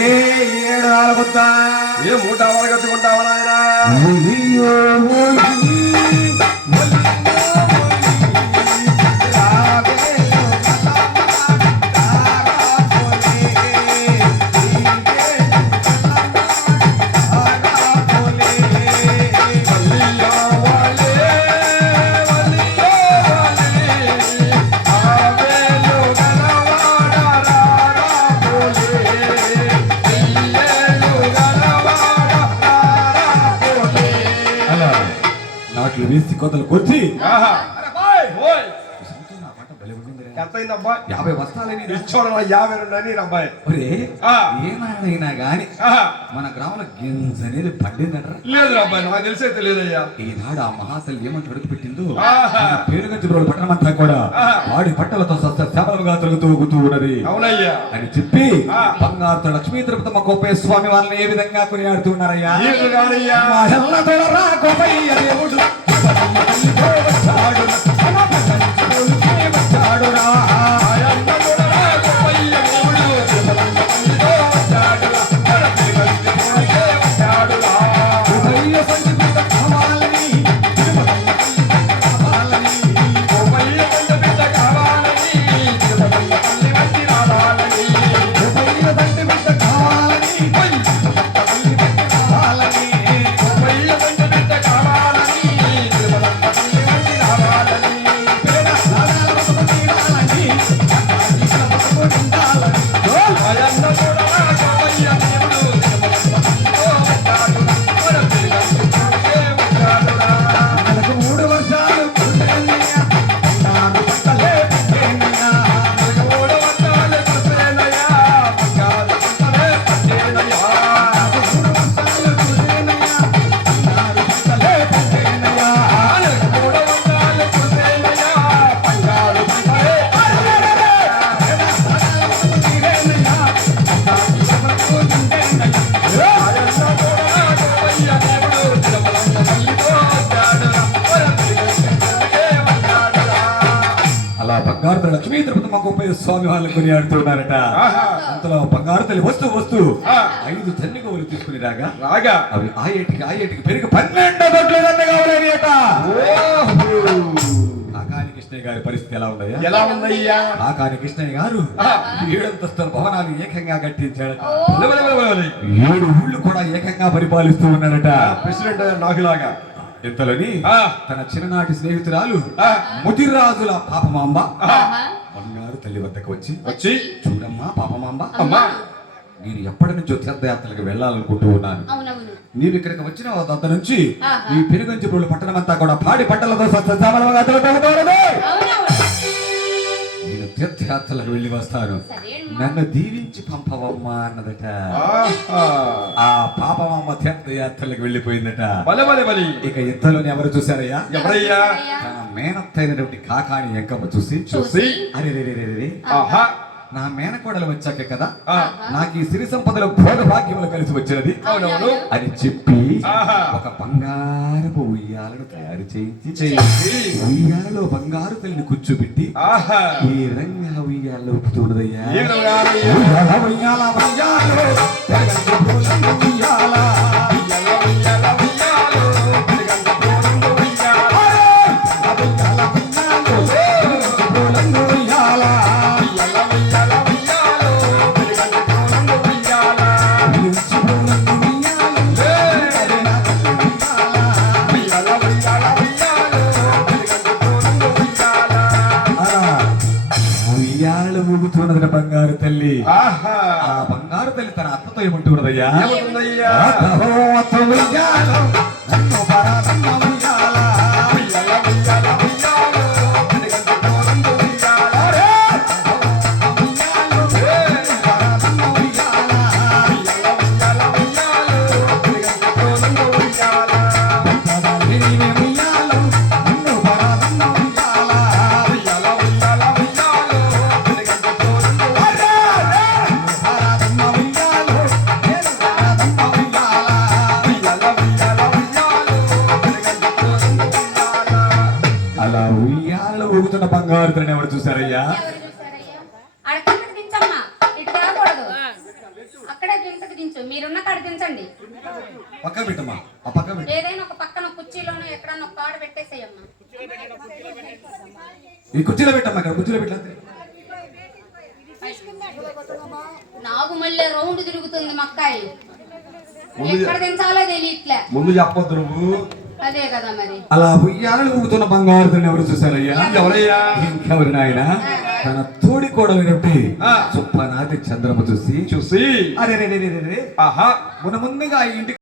ఏ ఏడు ఆలబుద్దా ఏ మూట అవరగట్టుకుంటావా నాయనా నాట్లు వేసి కోతలు కొట్టి భలే ఉండిందిరా. ఎంత అయిందబ్బా యాభై వస్తాలని ఇచ్చోడు యాభై రెండు అని అబ్బాయి ఒరే. ఏనాడైనా గాని. మన గ్రామంలో గింజ అనేది పండిందట్రా లేదు అబ్బాయి నాకు తెలిసే తెలియదయ్యా ఈనాడు ఆ మహాతల్లి ఏమంటే అడుగు పెట్టిందో ఆహా. పేరుగంచి రోజు పట్టణమంతా కూడా ఆహా. వాడి పట్టలతో సస్త శ్యామలుగా తొలుగుతూ ఊగుతూ ఉన్నది అవునయ్యా అని చెప్పి. బంగారుతో లక్ష్మీ తిరుపతమ్మ గోపయ్య స్వామి వాళ్ళని ఏ విధంగా కొనియాడుతున్నారయ్యా దేవుడు బంగారు లక్ష్మీ తిరుపతి మంగోపయ్య స్వామి వాళ్ళు కొనియాడుతున్నారట. అంతలో బంగారు తల్లి వస్తూ వస్తూ. ఐదు తల్లి గోవులు తీసుకుని రాగా రాగా. అవి ఆ ఏటికి ఆ ఏటికి పెరిగి పన్నెండు దొడ్లు కావాలి అట కాకాని కృష్ణయ్య గారి పరిస్థితి ఎలా ఉందయ్యా? ఎలా ఉందయ్యా? కాకాని కృష్ణయ్య గారు. ఏడంతస్తుల భవనాలు ఏకంగా కట్టించాడట బలే. ఏడు ఊళ్ళు కూడా ఏకంగా పరిపాలిస్తూ ఉన్నాడట ప్రెసిడెంట్ నాకులాగా. ఆ. తన చిన్ననాటి స్నేహితురాలు. ముదిరాజుల పాపమాంబ. బంగారు తల్లి వద్దకు వచ్చి వచ్చి చూడమ్మా పాపమాంబ అమ్మా నేను ఎప్పటి నుంచో తీర్థయాత్రలకు వెళ్ళాలనుకుంటూ ఉన్నాను నీవు ఇక్కడికి వచ్చిన అంత నుంచి. ఈ పెనుగంచిపురుల పట్టణం అంతా కూడా పాడి పంటలతో. అవునవును నేను తీర్థయాత్రలకు వెళ్ళి వస్తాను. సరే నన్ను దీవించి పంపవమ్మా అన్నదట. ఆ పాపమమ్మ తీర్థయాత్రలకు వెళ్ళిపోయిందట. బలే బలే బలి. ఇక ఇంతలోని ఎవరు చూశారయ్యా? ఎవరయ్యా? తన మేనత్త అయినటువంటి కాకాని ఎంకమ్మ చూసి చూసి. అరే రే రే రే రే. ఆహా. నా మేనకోడలు వచ్చాక కదా. నాకు ఈ సిరి సంపదలు భోగ భాగ్యములు కలిసి వచ్చినది. అని చెప్పి. ఒక బంగారపు ఉయ్యాలను తయారు చేయించి. ఉయ్యాలలో బంగారు తల్లిని కూర్చోబెట్టి ఆహా. ఈ రంగా ఉయ్యాలలో ఊపుతున్నదయ్యా ఏ విధంగా ఉయ్యాలు ఊగుతున్నది బంగారు తల్లి ఆహా ఆ బంగారు తల్లి తన అత్తతో ఏమంటున్నదయ్యా ఊగుతున్న బంగారు తల్లిని ఎవరు చూసారయ్యా మీరున్న కాడ దించండి. పక్కన పెట్టమ్మా. ఆ పక్కన పెట్టు. ఏదైనా ఒక పక్కన కుర్చీలోనూ ఎక్కడన్నా ఒక కాడ పెట్టేసేయమ్మా. ఈ కుర్చీలో పెట్టమ్మా ఇక్కడ కుర్చీలో పెట్టలేదు నాగు మళ్ళీ రౌండ్ తిరుగుతుంది మక్కాయి. ఎక్కడ దించాలో తెలియట్లే. ముందు చెప్పొద్దు నువ్వు. అదే కదా మరి. అలా ఉయ్యాలలో ఊగుతున్న బంగారు తల్లిని ఎవరు చూసారయ్యా ఎవరయ్యా ఇంకెవరు నాయన? తన తోడి కోడలైనట్టి ఆ. సుప్పనాటి చంద్రమ చూసి చూసి అరే రే రే రే రే ఆహా మున ముందుగా ఈ ఇంటి